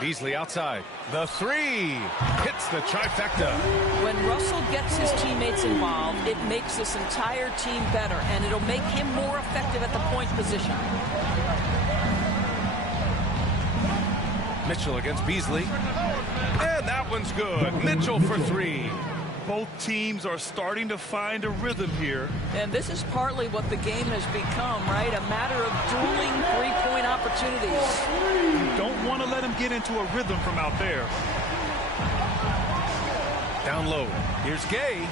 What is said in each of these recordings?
Beasley outside. The three hits the trifecta. When Russell gets his teammates involved, it makes this entire team better, and it'll make him more effective at the point position. Mitchell against Beasley. And that one's good. Mitchell for three. Both teams are starting to find a rhythm here. And this is partly what the game has become, right? A matter of dueling three-point opportunities. You don't want to let him get into a rhythm from out there. Down low. Here's Gay.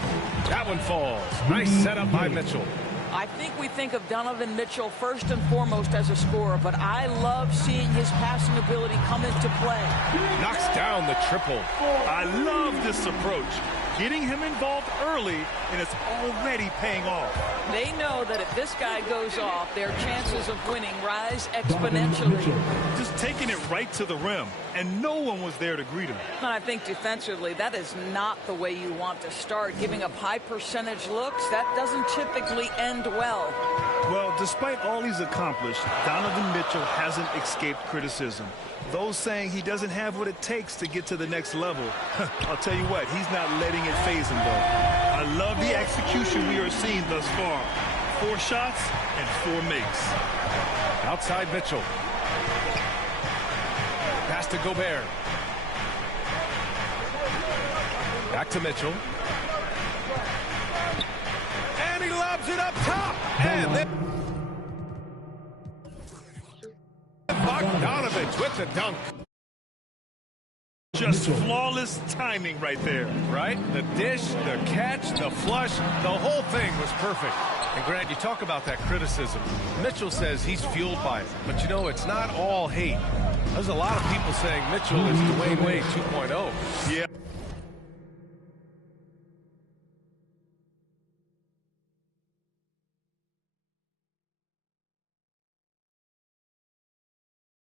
That one falls. Nice setup by Mitchell. I think we think of Donovan Mitchell first and foremost as a scorer, but I love seeing his passing ability come into play. Knocks down the triple. I love this approach. Getting him involved early, and it's already paying off. They know that if this guy goes off, their chances of winning rise exponentially. Just taking it right to the rim, and no one was there to greet him. I think defensively, that is not the way you want to start. Giving up high percentage looks, that doesn't typically end well. Well, despite all he's accomplished, Donovan Mitchell hasn't escaped criticism. Those saying he doesn't have what it takes to get to the next level, I'll tell you what, he's not letting it phase him, though. I love the execution we are seeing thus far. 4 shots and 4 makes. Outside Mitchell. Pass to Gobert. Back to Mitchell. And he lobs it up top. And then Bogdanovich with the dunk. Just flawless timing right there. Right? The dish, the catch, the flush, the whole thing was perfect. And Grant, you talk about that criticism. Mitchell says he's fueled by it. But you know, it's not all hate. There's a lot of people saying Mitchell is Dwayne Wade 2.0. Yeah.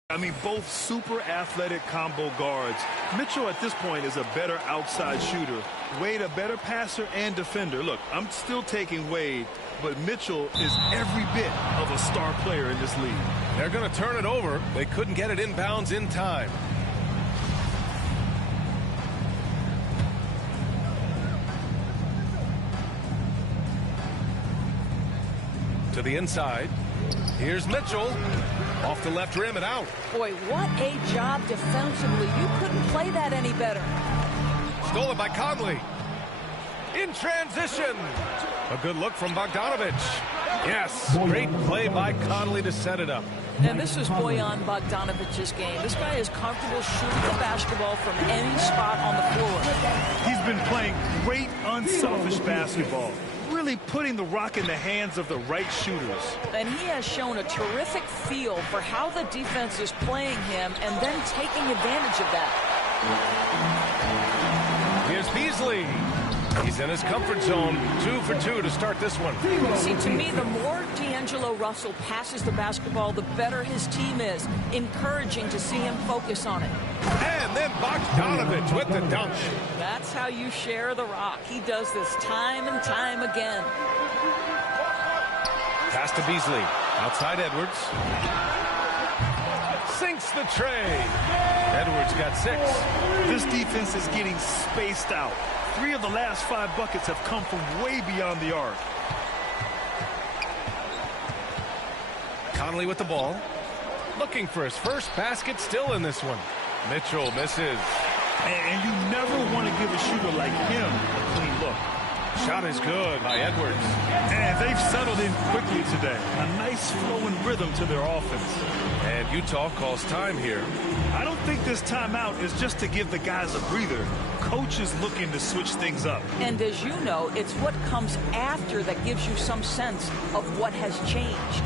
I mean, both super athletic combo guards. Mitchell at this point is a better outside shooter. Wade a better passer and defender. Look, I'm still taking Wade, but Mitchell is every bit of a star player in this league. They're going to turn it over. They couldn't get it inbounds in time. To the inside. Here's Mitchell. Off the left rim and out. Boy, what a job defensively. You couldn't play that any better. Stolen by Conley. In transition. A good look from Bogdanovich. Yes, great play by Conley to set it up. And this is Bojan Bogdanovich's game. This guy is comfortable shooting the basketball from any spot on the floor. He's been playing great, unselfish basketball. Really putting the rock in the hands of the right shooters. And he has shown a terrific feel for how the defense is playing him and then taking advantage of that. Here's Beasley. He's in his comfort zone. 2 for 2 to start this one. See, to me, the more D'Angelo Russell passes the basketball, the better his team is. Encouraging to see him focus on it. And then Bogdanovich with the dunk. That's how you share the rock. He does this time and time again. Pass to Beasley. Outside Edwards. Sinks the tray. Edwards got 6. This defense is getting spaced out. 3 of the last 5 buckets have come from way beyond the arc. Conley with the ball. Looking for his first basket, still in this one. Mitchell misses. And you never want to give a shooter like him a clean look. Shot is good by Edwards. And they've settled in quickly today. A nice flowing rhythm to their offense. And Utah calls time here. I don't think this timeout is just to give the guys a breather. Coach is looking to switch things up. And as you know, it's what comes after that gives you some sense of what has changed.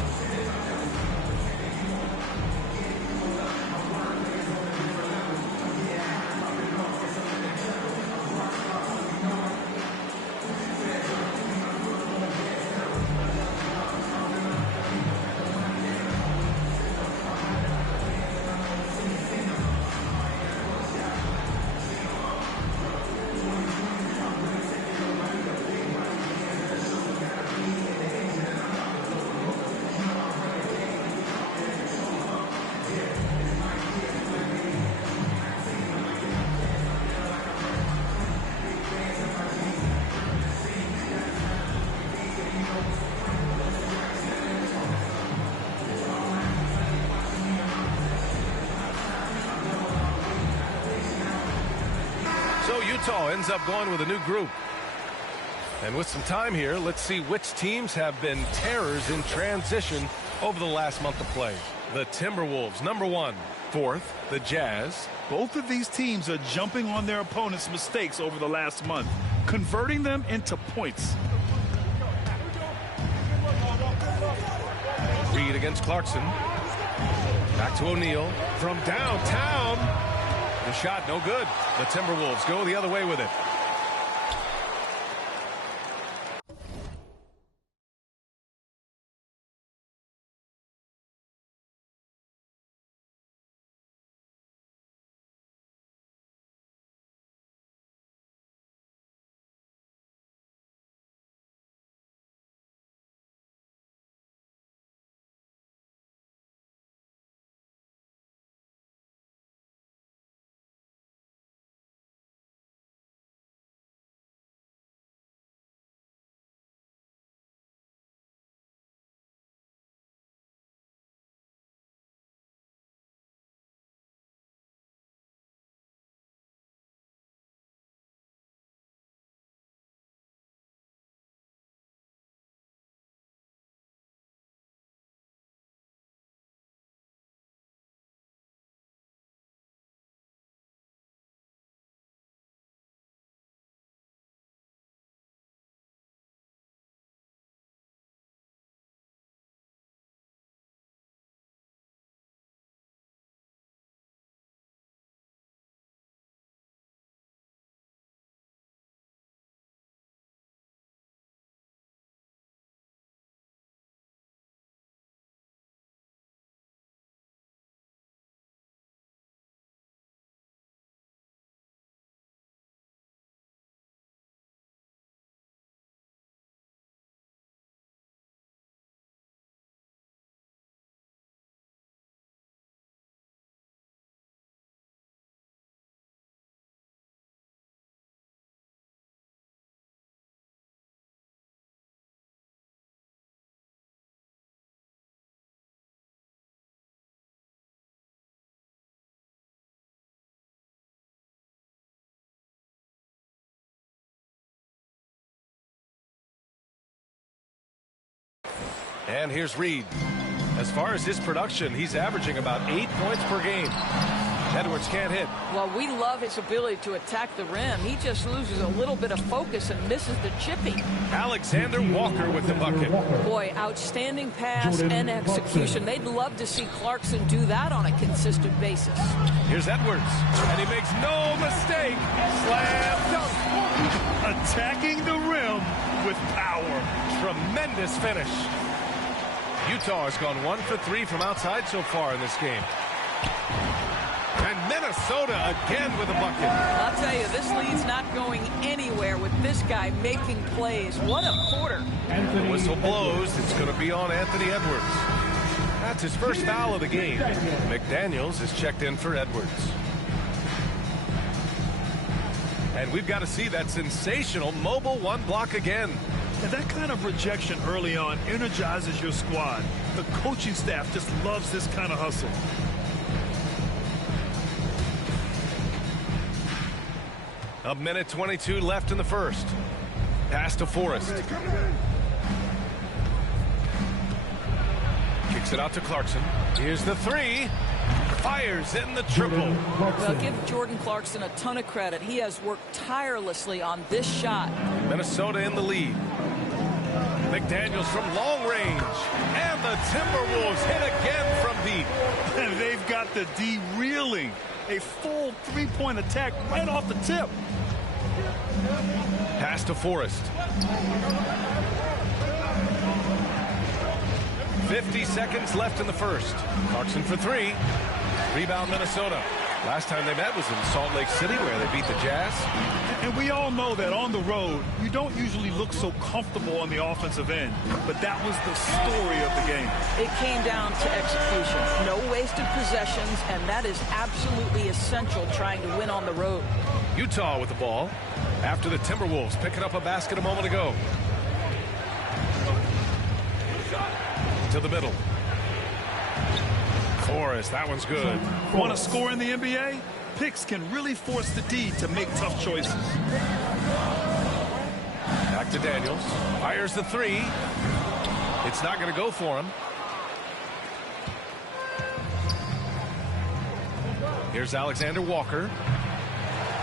Utah ends up going with a new group. And with some time here, let's see which teams have been terrors in transition over the last month of play. The Timberwolves, number 1. 4th, the Jazz. Both of these teams are jumping on their opponents' mistakes over the last month, converting them into points. Reed against Clarkson. Back to O'Neal from downtown. The shot no good. The Timberwolves go the other way with it. And here's Reed. As far as his production, he's averaging about 8 points per game. Edwards can't hit. Well, we love his ability to attack the rim. He just loses a little bit of focus and misses the chipping. Alexander Walker with the bucket. Boy, outstanding pass and execution. They'd love to see Clarkson do that on a consistent basis. Here's Edwards, and he makes no mistake. Slam dunk. Attacking the rim with power. Tremendous finish. Utah has gone 1 for 3 from outside so far in this game. And Minnesota again with a bucket. I'll tell you, this lead's not going anywhere with this guy making plays. What a quarter. The whistle blows. It's going to be on Anthony Edwards. That's his first foul of the game. McDaniels is checked in for Edwards. And we've got to see that sensational mobile one block again. And that kind of rejection early on energizes your squad. The coaching staff just loves this kind of hustle. A minute 22 left in the first. Pass to Forrest. Kicks it out to Clarkson. Here's the three. Fires in the triple. Well, give Jordan Clarkson a ton of credit. He has worked tirelessly on this shot. Minnesota in the lead. McDaniels from long range. And the Timberwolves hit again from deep. And they've got the D reeling. A full three-point attack right off the tip. Pass to Forrest. 50 seconds left in the first. Clarkson for three. Rebound Minnesota. Last time they met was in Salt Lake City where they beat the Jazz. And we all know that on the road, you don't usually look so comfortable on the offensive end. But that was the story of the game. It came down to execution. No wasted possessions, and that is absolutely essential trying to win on the road. Utah with the ball after the Timberwolves picking up a basket a moment ago. To the middle. Forrest, that one's good. Want to score in the NBA? Picks can really force the D to make tough choices. Back to Daniels. Fires the three. It's not going to go for him. Here's Alexander Walker.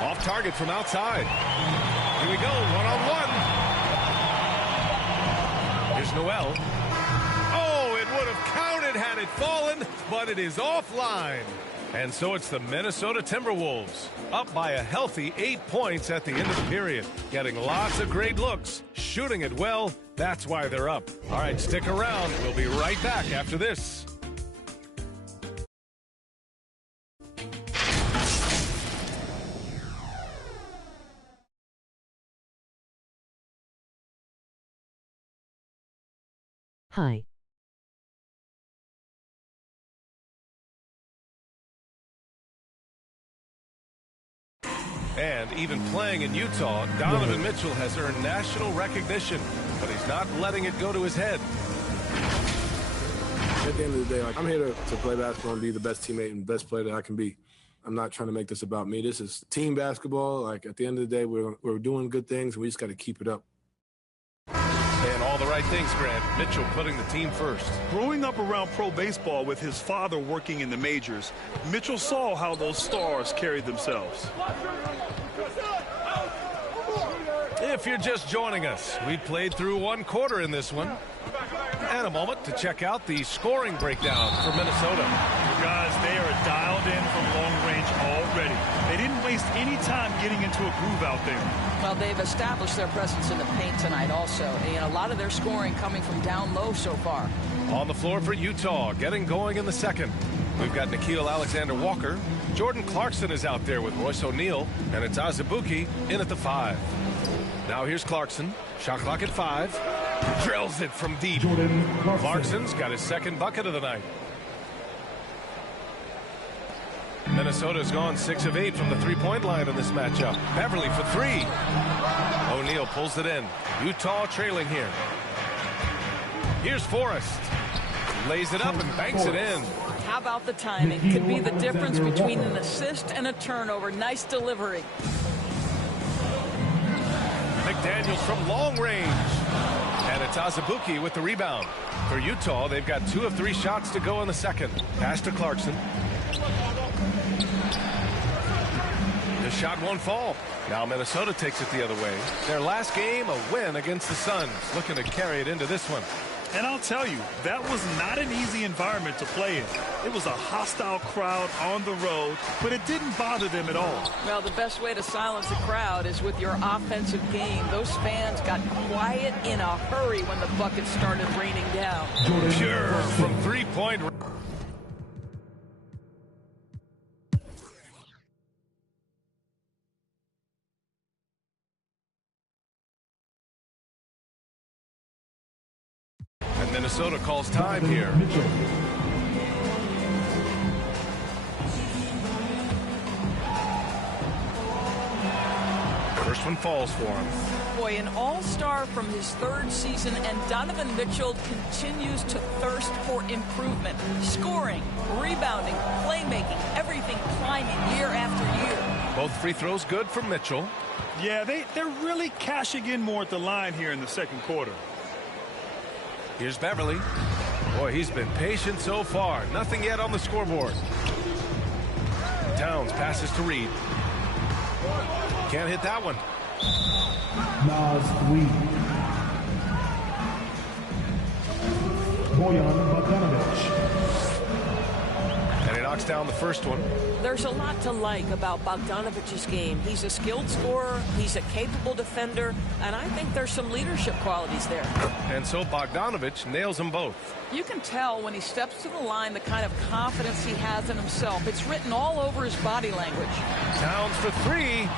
Off target from outside. Here we go, one-on-one. Here's Noel. Oh, it would have counted had it fallen, but it is offline. And so it's the Minnesota Timberwolves, up by a healthy 8 points at the end of the period. Getting lots of great looks, shooting it well. That's why they're up. All right, stick around. We'll be right back after this. Hi. And even playing in Utah, Donovan Mitchell has earned national recognition, but he's not letting it go to his head. At the end of the day, I'm here to play basketball and be the best teammate and best player that I can be. I'm not trying to make this about me. This is team basketball. At the end of the day, we're doing good things, and we just got to keep it up. And all the right things, Grant. Mitchell putting the team first. Growing up around pro baseball with his father working in the majors, Mitchell saw how those stars carried themselves. If you're just joining us, we played through one quarter in this one. And a moment to check out the scoring breakdown for Minnesota. Guys, they are dialed in from long range already. They didn't waste any time getting into a groove out there. Well, they've established their presence in the paint tonight also. And a lot of their scoring coming from down low so far. On the floor for Utah, getting going in the second. We've got Nickeil Alexander-Walker. Jordan Clarkson is out there with Royce O'Neal. And it's Azubuike in at the 5. Now here's Clarkson. Shot clock at 5. Drills it from deep. Clarkson's got his second bucket of the night. Minnesota's gone 6 of 8 from the three-point line in this matchup. Beverly for 3. O'Neal pulls it in. Utah trailing here. Here's Forrest. Lays it up and banks it in. How about the timing? Could be the difference between an assist and a turnover. Nice delivery. McDaniels from long range. And it's Azubuike with the rebound. For Utah, they've got 2 of 3 shots to go in the second. Pass to Clarkson. The shot won't fall. Now Minnesota takes it the other way. Their last game, a win against the Suns. Looking to carry it into this one. And I'll tell you, that was not an easy environment to play in. It was a hostile crowd on the road, but it didn't bother them at all. Well, the best way to silence the crowd is with your offensive game. Those fans got quiet in a hurry when the buckets started raining down. Pure from three-point. And Minnesota calls time here. First one falls for him. Boy, an all-star from his 3rd season, and Donovan Mitchell continues to thirst for improvement. Scoring, rebounding, playmaking, everything climbing year after year. Both free throws good from Mitchell. Yeah, they're really cashing in more at the line here in the second quarter. Here's Beverly. Boy, he's been patient so far. Nothing yet on the scoreboard. Towns passes to Reed. Can't hit that one. Nas Reed. Bojan Bogdanovic. And he knocks down the first one. There's a lot to like about Bogdanovic's game. He's a skilled scorer, he's a capable defender, and I think there's some leadership qualities there. And so Bogdanovic nails them both. You can tell when he steps to the line the kind of confidence he has in himself. It's written all over his body language. Towns for 3.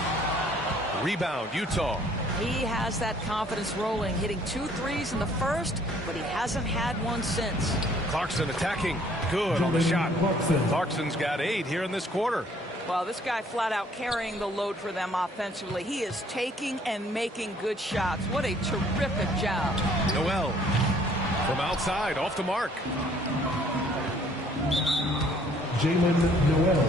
Rebound, Utah. He has that confidence rolling, hitting 2 threes in the first, but he hasn't had one since. Clarkson attacking. Good on the shot. Clarkson's got 8 here in this quarter. Well, this guy flat out carrying the load for them offensively. He is taking and making good shots. What a terrific job. Noel from outside, off the mark. Jalen Noel.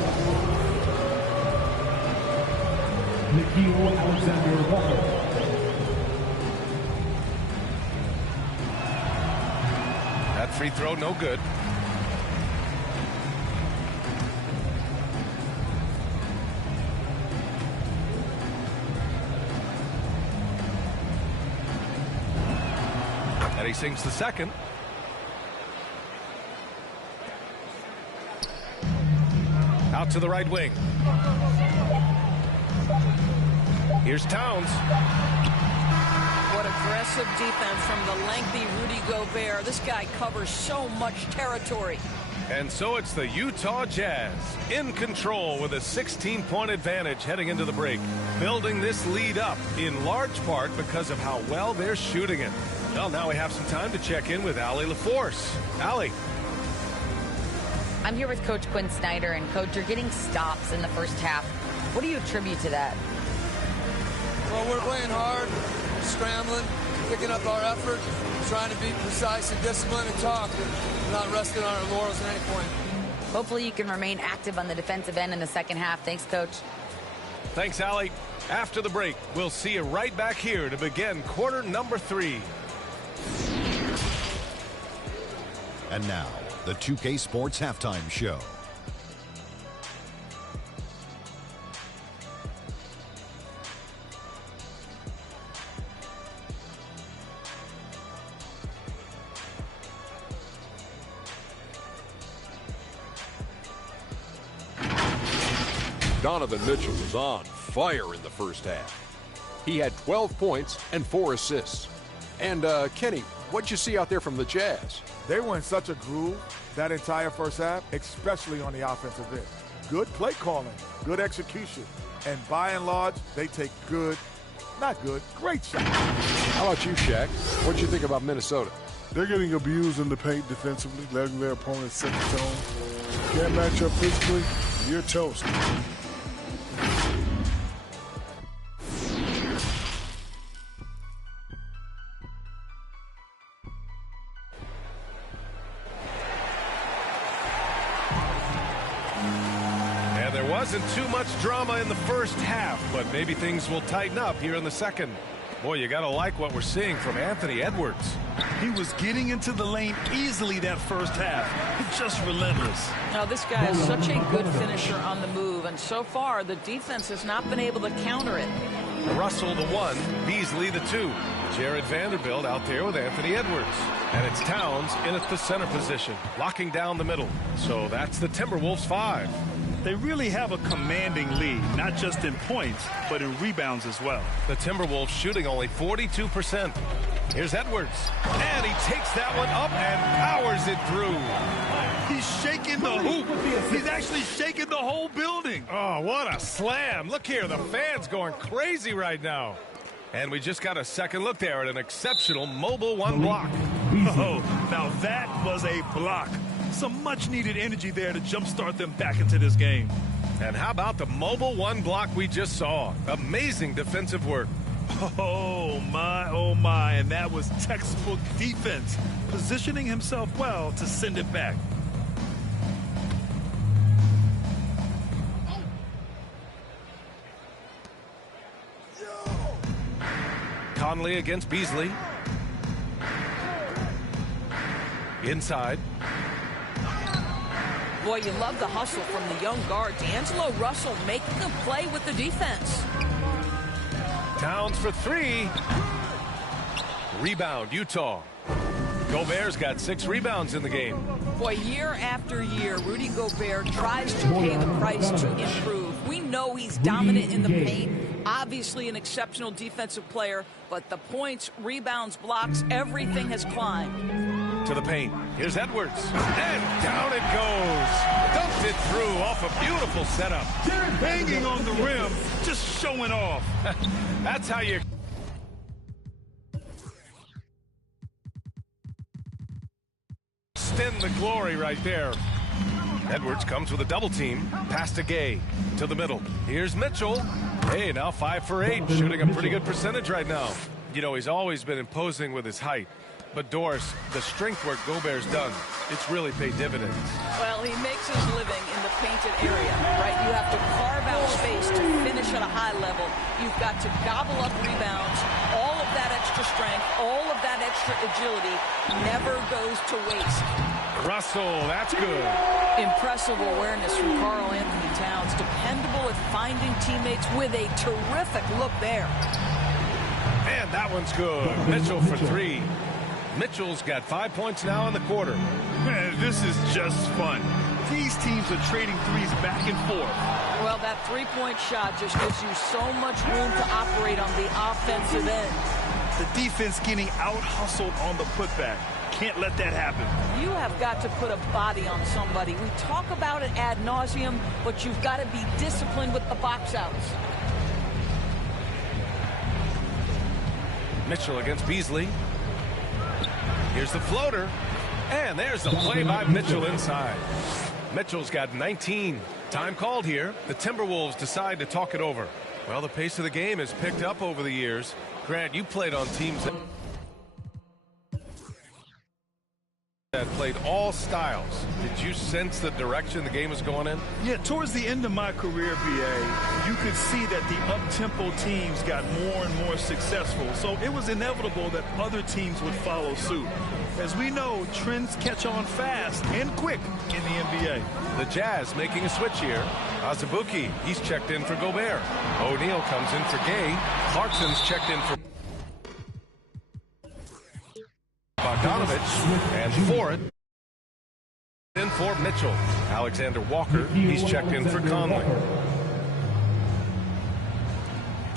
Nikhil Alexander Walker. That free throw, no good. And he sinks the second. Out to the right wing. Here's Towns. What aggressive defense from the lengthy Rudy Gobert. This guy covers so much territory. And so it's the Utah Jazz in control with a 16-point advantage heading into the break. Building this lead up in large part because of how well they're shooting it. Well, now we have some time to check in with Allie LaForce. Allie. I'm here with Coach Quinn Snyder, and Coach, you're getting stops in the first half. What do you attribute to that? Well, we're playing hard, scrambling, picking up our effort, trying to be precise and disciplined and talk, and not resting on our laurels at any point. Hopefully you can remain active on the defensive end in the second half. Thanks, Coach. Thanks, Allie. After the break, we'll see you right back here to begin quarter number 3. And now, the 2K Sports Halftime Show. Donovan Mitchell was on fire in the first half. He had 12 points and 4 assists. And, Kenny, what'd you see out there from the Jazz? They were in such a groove that entire first half, especially on the offensive end. Good play calling, good execution, and by and large, they take great shots. How about you, Shaq? What'd you think about Minnesota? They're getting abused in the paint defensively, letting their opponents set the tone. Can't match up physically, you're toast. Wasn't too much drama in the first half, but maybe things will tighten up here in the second. Boy, you got to like what we're seeing from Anthony Edwards. He was getting into the lane easily that first half. Just relentless. Now, this guy is such a good finisher on the move, and so far the defense has not been able to counter it. Russell the 1, Beasley the 2. Jared Vanderbilt out there with Anthony Edwards. And it's Towns in at the center position, locking down the middle. So that's the Timberwolves 5. They really have a commanding lead, not just in points, but in rebounds as well. The Timberwolves shooting only 42%. Here's Edwards. And he takes that one up and powers it through. He's shaking the hoop. He's actually shaking the whole building. Oh, what a slam. Look here, the fans going crazy right now. And we just got a second look there at an exceptional mobile 1 block. Oh, now that was a block. Some much-needed energy there to jumpstart them back into this game. And how about the mobile 1 block we just saw? Amazing defensive work. Oh, my. And that was textbook defense, positioning himself well to send it back. Conley against Beasley. Inside. Boy, you love the hustle from the young guard. D'Angelo Russell making a play with the defense. Towns for 3. Rebound, Utah. Gobert's got 6 rebounds in the game. Boy, year after year, Rudy Gobert tries to pay the price to improve. We know he's dominant in the paint, obviously an exceptional defensive player, but the points, rebounds, blocks, everything has climbed. To the paint. Here's Edwards. And down it goes. Dumped it through off a beautiful setup. Banging on the rim, just showing off. That's how you... extend the glory right there. Edwards comes with a double team. Pass to Gay. To the middle. Here's Mitchell. Hey, now 5 for 8. Shooting a pretty good percentage right now. You know, he's always been imposing with his height. But Doris, the strength work Gobert's done, it's really paid dividends. Well, he makes his living in the painted area, right? You have to carve out space to finish at a high level. You've got to gobble up rebounds. All of that extra strength, all of that extra agility never goes to waste. Russell, that's good. Impressive awareness from Karl Anthony Towns. Dependable at finding teammates with a terrific look there. And that one's good. Mitchell for three. Mitchell's got 5 points now in the quarter. Man, this is just fun. These teams are trading threes back and forth. Well, that three-point shot just gives you so much room to operate on the offensive end. The defense getting out-hustled on the putback. Can't let that happen. You have got to put a body on somebody. We talk about it ad nauseum, but you've got to be disciplined with the box outs. Mitchell against Beasley. Here's the floater. And there's the play by Mitchell inside. Mitchell's got 19. Time called here. The Timberwolves decide to talk it over. Well, the pace of the game has picked up over the years. Grant, you played on teams that played all styles. Did you sense the direction the game was going in? Yeah, towards the end of my career, BA, you could see that the up-tempo teams got more and more successful. So it was inevitable that other teams would follow suit. As we know, trends catch on fast and quick in the NBA. The Jazz making a switch here. Azubuike, he's checked in for Gobert. O'Neal comes in for Gay. Clarkson's checked in for Bogdanovich, and for it, in for Mitchell. Alexander Walker, he's checked in for Conley.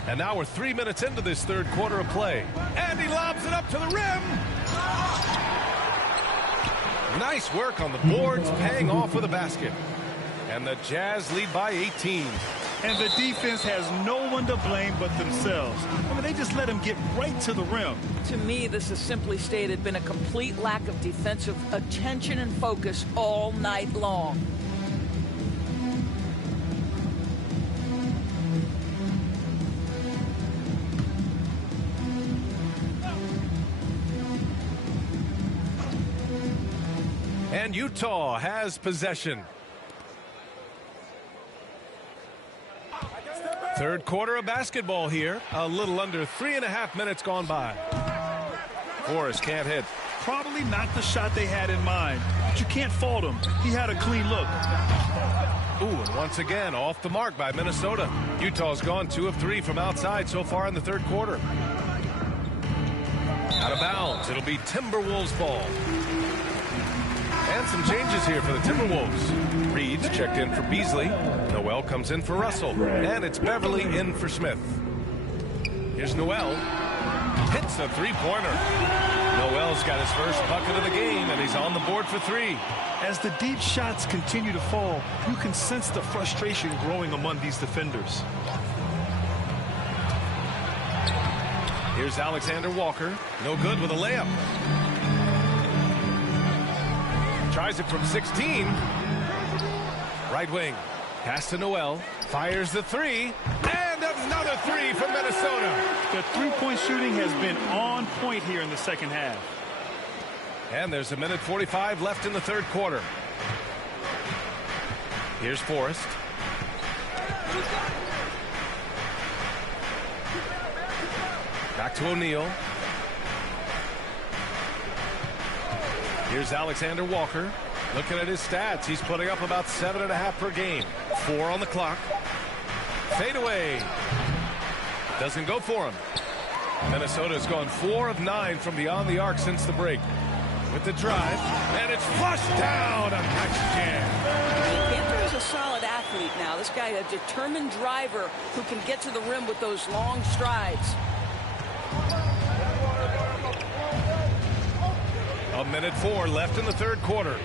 And now we're 3 minutes into this third quarter of play. And he lobs it up to the rim. Nice work on the boards, paying off with a basket. And the Jazz lead by 18. And the defense has no one to blame but themselves. I mean, they just let him get right to the rim. To me, this has simply stated been a complete lack of defensive attention and focus all night long. And Utah has possession. Third quarter of basketball here. A little under 3.5 minutes gone by. Forrest can't hit. Probably not the shot they had in mind, but you can't fault him. He had a clean look. Ooh, and once again, off the mark by Minnesota. Utah's gone 2 of 3 from outside so far in the third quarter. Out of bounds. It'll be Timberwolves ball. And some changes here for the Timberwolves. Reed's checked in for Beasley. Noel comes in for Russell. And it's Beverly in for Smith. Here's Noel. Hits a three-pointer. Noel's got his first bucket of the game, and he's on the board for 3. As the deep shots continue to fall, you can sense the frustration growing among these defenders. Here's Alexander Walker. No good with a layup. Tries it from 16. Right wing. Pass to Noel. Fires the 3. And another 3 from Minnesota. The three-point shooting has been on point here in the second half. And there's 1:45 left in the third quarter. Here's Forrest. Back to O'Neal. Here's Alexander Walker. Looking at his stats, he's putting up about 7.5 per game. 4 on the clock. Fade away. Doesn't go for him. Minnesota's gone 4 of 9 from beyond the arc since the break. With the drive, and it's flushed down. A nice jam. Cantor is a solid athlete now. This guy, a determined driver who can get to the rim with those long strides. 1:04 left in the third quarter.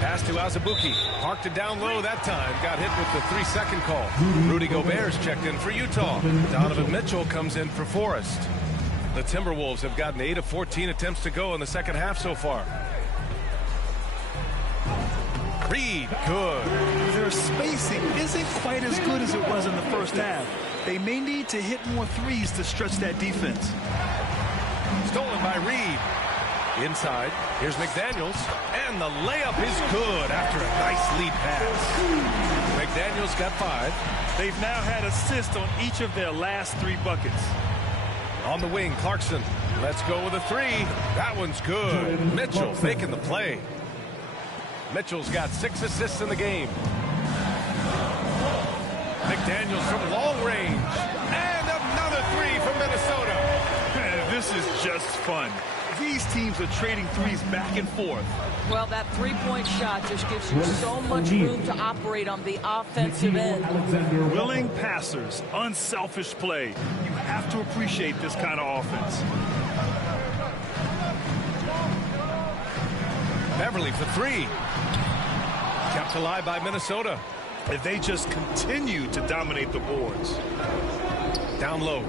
Pass to Azubuike. Parked it down low that time. Got hit with the 3-second call. Rudy Gobert's checked in for Utah. Donovan Mitchell comes in for Forrest. The Timberwolves have gotten 8 of 14 attempts to go in the second half so far. Reed, good. Their spacing isn't quite as good as it was in the first half. They may need to hit more threes to stretch that defense. Stolen by Reed. Inside, here's McDaniels, and the layup is good after a nice lead pass. McDaniels got 5. They've now had assists on each of their last 3 buckets. On the wing, Clarkson. Let's go with a 3. That one's good. Mitchell making the play. Mitchell's got 6 assists in the game. McDaniels from long range. And another 3 from Minnesota. This is just fun. These teams are trading threes back and forth. Well, that three-point shot just gives you so much room to operate on the offensive end. Willing passers, unselfish play. You have to appreciate this kind of offense. Beverly for 3. Kept alive by Minnesota. If they just continue to dominate the boards. Down low.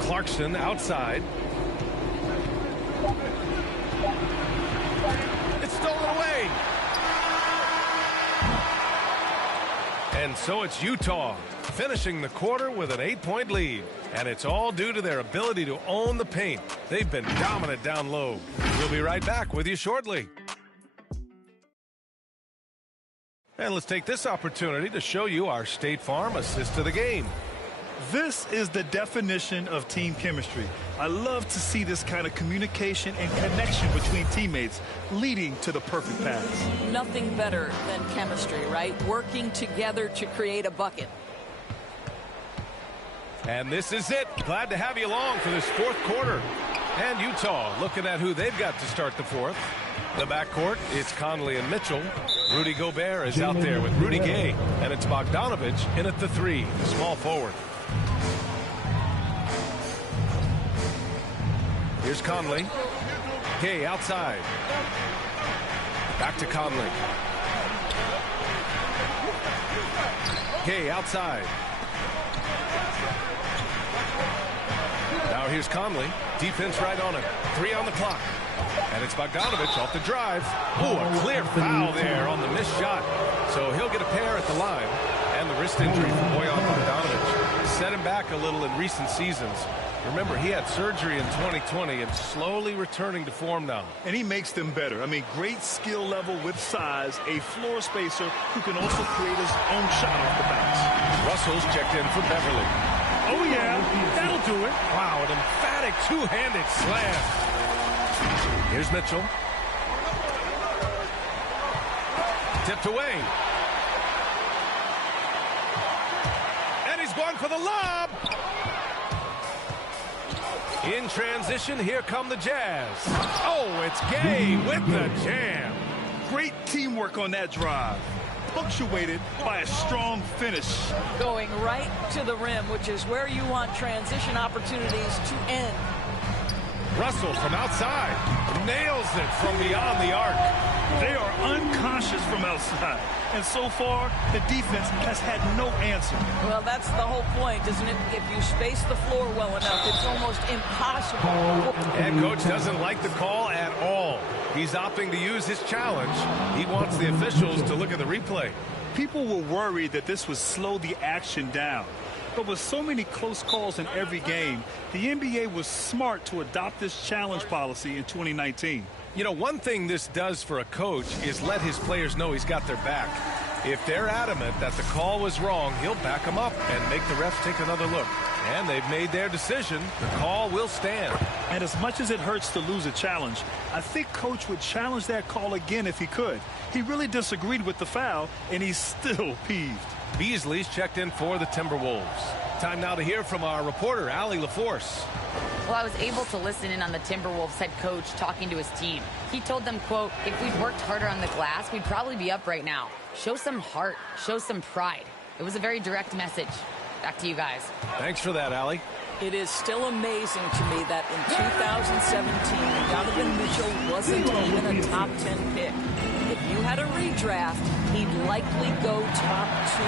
Clarkson outside. It's stolen away. And so it's Utah finishing the quarter with an 8-point lead. And it's all due to their ability to own the paint. They've been dominant down low. We'll be right back with you shortly. And let's take this opportunity to show you our State Farm assist to the game. This is the definition of team chemistry. I love to see this kind of communication and connection between teammates leading to the perfect pass. Nothing better than chemistry, right? Working together to create a bucket. And this is it. Glad to have you along for this 4th quarter. And Utah looking at who they've got to start the 4th. The backcourt, it's Conley and Mitchell. Rudy Gobert is out there with Rudy Gay. And it's Bogdanovich in at the 3, small forward. Here's Conley. Gay outside. Back to Conley. Gay outside. Now here's Conley. Defense right on him. 3 on the clock. And it's Bogdanovich off the drive. Oh, a clear foul there on the missed shot. So he'll get a pair at the line. And the wrist injury from Bojan Bogdanovich set him back a little in recent seasons. Remember, he had surgery in 2020 and slowly returning to form now. And he makes them better. I mean, great skill level with size, a floor spacer who can also create his own shot off the bounce. Russell's checked in for Beverly. Oh, yeah, that'll do it. Wow, an emphatic two-handed slam. Here's Mitchell. Tipped away. And he's going for the lob. In transition, here come the Jazz. Oh, it's Gay with the jam. Great teamwork on that drive. Punctuated by a strong finish. Going right to the rim, which is where you want transition opportunities to end. Russell from outside nails it from beyond the arc. They are unconscious from outside. And so far, the defense has had no answer. Well, that's the whole point, isn't it? If you space the floor well enough, it's almost impossible. Head coach doesn't like the call at all. He's opting to use his challenge. He wants the officials to look at the replay. People were worried that this would slow the action down. But with so many close calls in every game, the NBA was smart to adopt this challenge policy in 2019. You know, one thing this does for a coach is let his players know he's got their back. If they're adamant that the call was wrong, he'll back them up and make the refs take another look. And they've made their decision. The call will stand. And as much as it hurts to lose a challenge, I think Coach would challenge that call again if he could. He really disagreed with the foul, and he's still peeved. Beasley's checked in for the Timberwolves. Time now to hear from our reporter, Allie LaForce. Well, I was able to listen in on the Timberwolves head coach talking to his team. He told them, quote, if we'd worked harder on the glass, we'd probably be up right now. Show some heart. Show some pride. It was a very direct message. Back to you guys. Thanks for that, Allie. It is still amazing to me that in 2017, Donovan Mitchell wasn't even a top 10 pick. If you had a redraft, he'd likely go top 2.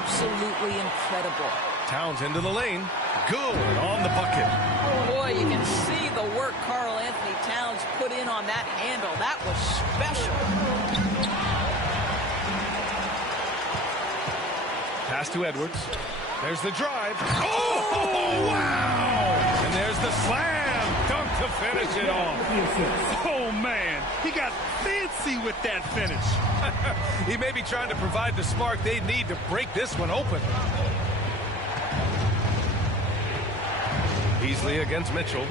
Absolutely incredible. Towns into the lane. Good on the bucket. Boy, you can see the work Karl Anthony Towns put in on that handle. That was special. Pass to Edwards. There's the drive. Oh! Oh, wow! And there's the slam dunk to finish it off. Oh, man. He got fancy with that finish. He may be trying to provide the spark they need to break this one open. Beasley against Mitchell.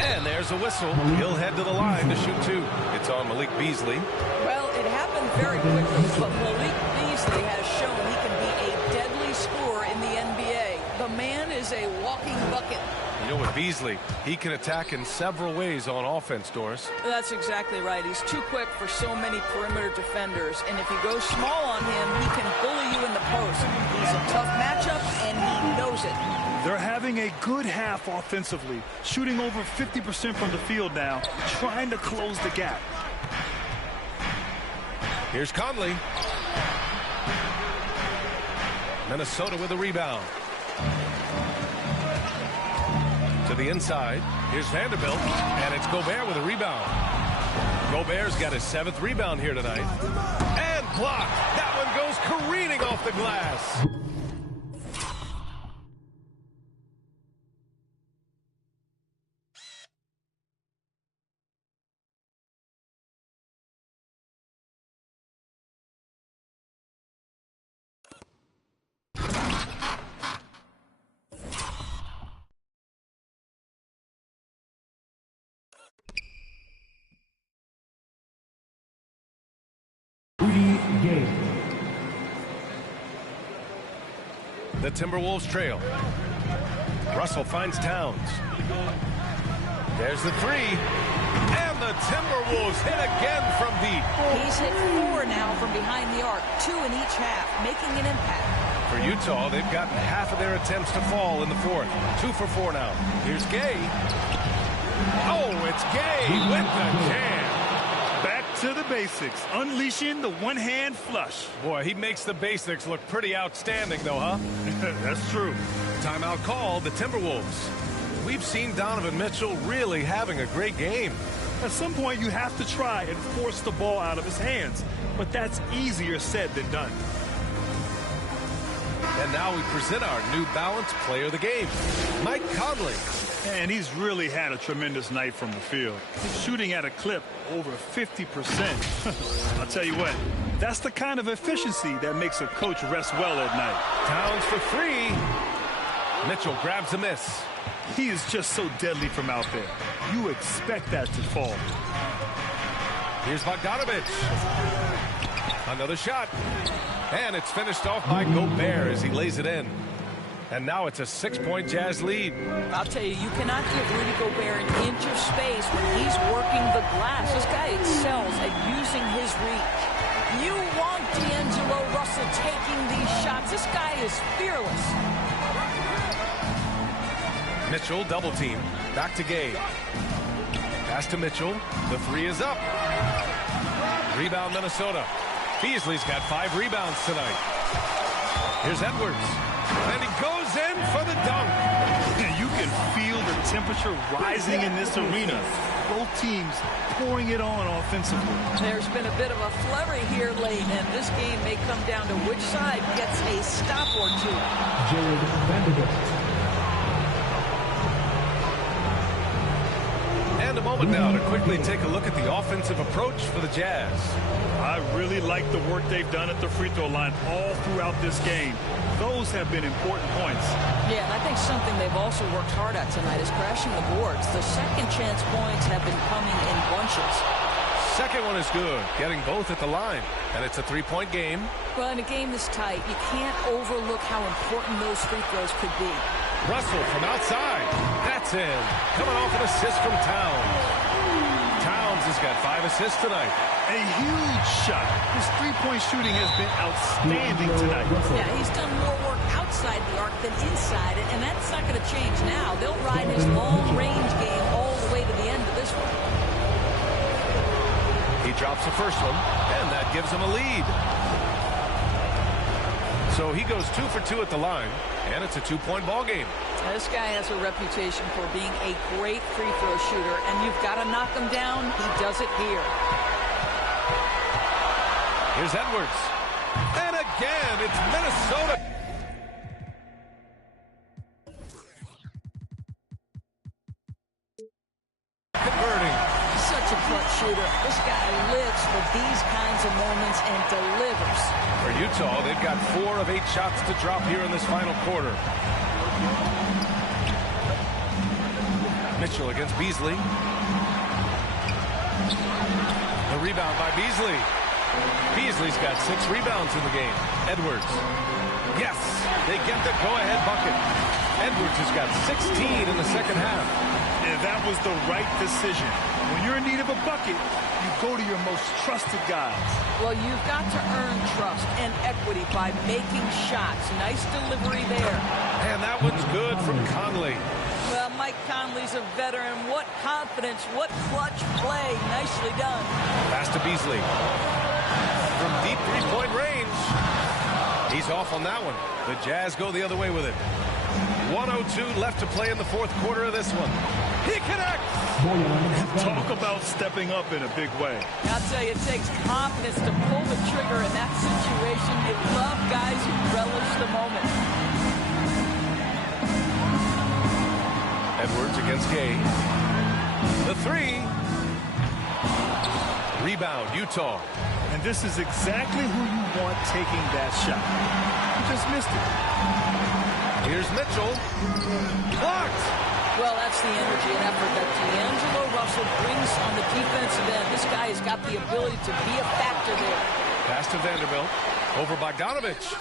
And there's a whistle. He'll head to the line to shoot two. It's on Malik Beasley. Well, it happened very quickly, but Malik Beasley has shown he can be a deadly scorer in the NBA. The man is a walking bucket. You know, with Beasley, he can attack in several ways on offense, Doris. That's exactly right. He's too quick for so many perimeter defenders, and if you go small on him, he can bully you in the post. He's a tough matchup, and he knows it. They're having a good half offensively, shooting over 50% from the field now, trying to close the gap. Here's Conley. Minnesota with a rebound. To the inside. Here's Vanderbilt. And it's Gobert with a rebound. Gobert's got his 7th rebound here tonight. And blocked. That one goes careening off the glass. The Timberwolves trail. Russell finds Towns. There's the three. And the Timberwolves hit again from deep. He's hit 4 now from behind the arc, 2 in each half, making an impact. For Utah, they've gotten half of their attempts to fall in the 4th. 2 for 4 now. Here's Gay. Oh, it's Gay with the jam. Back to the basics, unleashing the one-hand flush. Boy, he makes the basics look pretty outstanding, though, huh? That's true. Timeout called, the Timberwolves. We've seen Donovan Mitchell really having a great game. At some point, you have to try and force the ball out of his hands, but that's easier said than done. And now we present our New Balance Player of the Game, Mike Conley. And he's really had a tremendous night from the field. He's shooting at a clip over 50%. I'll tell you what, that's the kind of efficiency that makes a coach rest well at night. Towns for 3. Mitchell grabs a miss. He is just so deadly from out there. You expect that to fall. Here's Bogdanovich. Another shot. And it's finished off by Gobert as he lays it in. And now it's a 6-point Jazz lead. I'll tell you, you cannot give Rudy Gobert an inch of space when he's working the glass. This guy excels at using his reach. You want D'Angelo Russell taking these shots. This guy is fearless. Mitchell double team. Back to Gay. Pass to Mitchell. The 3 is up. Rebound Minnesota. Beasley's got 5 rebounds tonight. Here's Edwards. And he goes in for the dunk. You can feel the temperature rising in this arena. Both teams pouring it on offensively. There's been a bit of a flurry here late, and this game may come down to which side gets a stop or two. Jared Vanderbilt. And a moment now to quickly take a look at the offensive approach for the Jazz. I really like the work they've done at the free throw line all throughout this game. Those have been important points. Yeah, and I think something they've also worked hard at tonight is crashing the boards. The second chance points have been coming in bunches. Second one is good, getting both at the line. And it's a 3-point game. Well, in a game this tight, you can't overlook how important those free throws could be. Russell from outside. That's in. Coming off an assist from Towns. Towns has got 5 assists tonight. A huge shot. His three-point shooting has been outstanding tonight. Yeah, he's done more work outside the arc than inside it, and that's not going to change now. They'll ride his long-range game all the way to the end of this one. He drops the first one, and that gives him a lead. So he goes 2 for 2 at the line, and it's a 2-point ball game. This guy has a reputation for being a great free throw shooter, and you've got to knock him down. He does it here. Here's Edwards. And again, it's Minnesota. shooter. This guy lives for these kinds of moments and delivers. For Utah, they've got 4 of 8 shots to drop here in this final quarter. Mitchell against Beasley. The rebound by Beasley. Beasley's got 6 rebounds in the game. Edwards. Yes, they get the go-ahead bucket. Edwards has got 16 in the second half. And that was the right decision. When you're in need of a bucket, you go to your most trusted guys. Well, you've got to earn trust and equity by making shots. Nice delivery there. And that one's good from Conley. Well, Mike Conley's a veteran. What confidence, what clutch play. Nicely done. Pass to Beasley. From deep three-point range. He's off on that one. The Jazz go the other way with it. 1:02 left to play in the fourth quarter of this one. He connects! Talk about stepping up in a big way. I'll tell you, it takes confidence to pull the trigger in that situation. You love guys who relish the moment. Edwards against Gay. The 3. Rebound, Utah. And this is exactly who you want taking that shot. You just missed it. Here's Mitchell. Blocked. Well, that's the energy and effort that D'Angelo Russell brings on the defensive end. This guy has got the ability to be a factor there. Pass to Vanderbilt. Over Bogdanovich.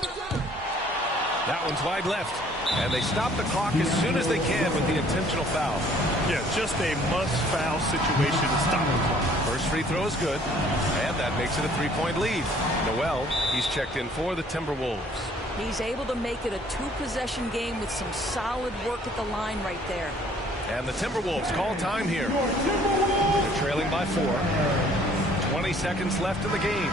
That one's wide left. And they stop the clock as soon as they can with the intentional foul. Yeah, just a must-foul situation to stop the clock. First free throw is good. And that makes it a 3-point lead. Noel, he's checked in for the Timberwolves. He's able to make it a 2-possession game with some solid work at the line right there. And the Timberwolves call time here. They're trailing by 4. 20 seconds left in the game.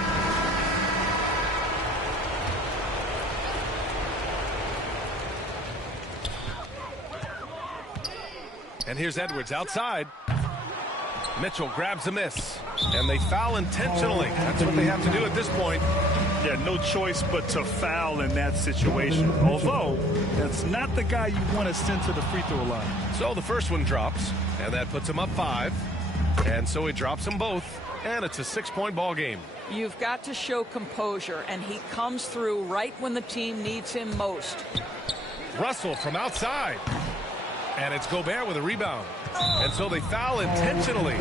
And here's Edwards outside. Mitchell grabs a miss. And they foul intentionally. That's what they have to do at this point. Yeah, no choice but to foul in that situation. Although, that's not the guy you want to send to the free throw line. So the first one drops, and that puts him up 5. And so he drops them both, and it's a 6-point ball game. You've got to show composure, and he comes through right when the team needs him most. Russell from outside. And it's Gobert with a rebound. And so they foul intentionally.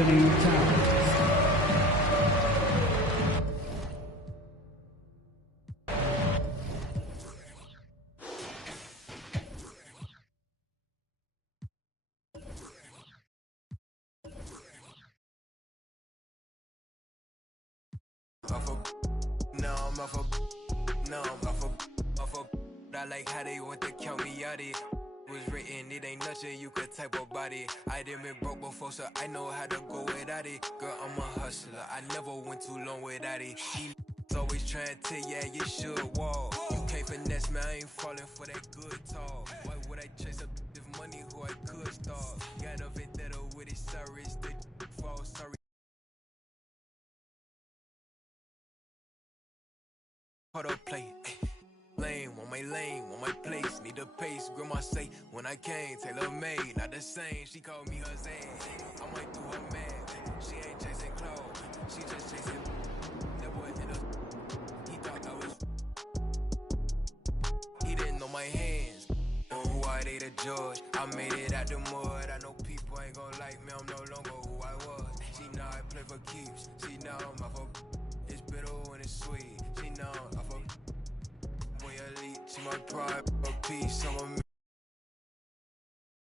I like how they want to count me out it. Was written, it ain't nothing you could type about it. I done been broke before, so I know how to go without it. Girl, I'm a hustler, I never went too long without it. He always trying to tell ya you should walk. You can't finesse me, I ain't falling for that good talk. Why would I chase up this money who I could start? Got a vendetta with it, sorry, it's the fall, sorry. Hold up, play. Lane, on my lane, on my place, need a pace. Grandma say, when I came, tailor made, not the same. She called me her Zane. I went through her man. She ain't chasing clothes, she just chasing. That boy in a, he thought I was. He didn't know my hands. On who I date a judge. I made it out the mud. I know people ain't gonna like me. I'm no longer who I was. She know I play for keeps. She know I'm off of. It's bitter when it's sweet. She know I'm off of. She my pride, a piece, I'm a